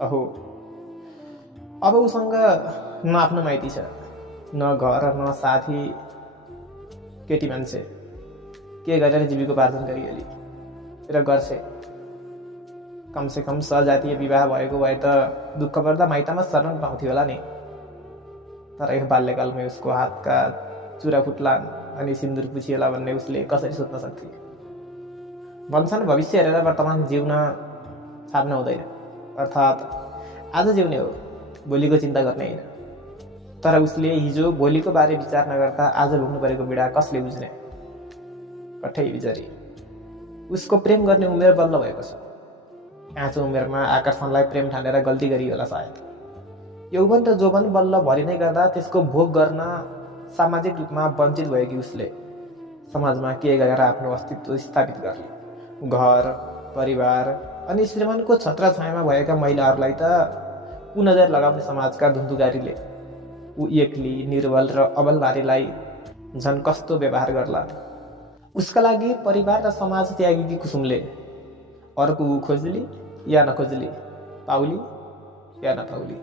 अहो, अब उसँग न आफ्नो माइती छ, न घर न साथी, केटी मान्छे के गरेर जीविकोपार्जन गरिहाली र गर्छे। कमसेकम सजातीय विवाह भएको भए त दुःख पर्दा माइतमा शरण पाउँथ्यो होला नि। तर यो बाल्यकालमै उसको हातका चुरा फुट्लान् अनि सिन्दुर पुछिएला भन्ने उसले कसरी सोच्न सक्थे। भन्छन् भविष्य हेरेर वर्तमान जिउन छाड्न हुँदैन, अर्थात् आज जिउने हो, भोलिको चिन्ता गर्ने होइन। तर उसले हिजो भोलिको बारे विचार नगर्दा आज भोग्नु परेको पीडा कसले बुझ्ने? कठै बिजरी। उसको प्रेम गर्ने उमेर बल्ल भएको छ। काँचो उमेरमा आकर्षणलाई प्रेम ठानेर गल्ती गरियो होला सायद। यौवन र जोवन बल्ल भरि नै गर्दा त्यसको भोग गर्न सामाजिक रूपमा वञ्चित भएकी उसले समाजमा के गरेर आफ्नो अस्तित्व स्थापित गर्ने? घर, परिवार अनि श्रीमानको छत्रछायामा भएका महिलाहरूलाई त कुनजर लगाउने समाजका धुन्धुकारीले ऊ एक्ली, निर्बल र अबल नारीलाई झन् कस्तो व्यवहार गर्ला। उसका लागि परिवार र समाज त्यागेकी कुसुमले अर्को ऊ खोजली या नखोजली, पाउली या नपाउली।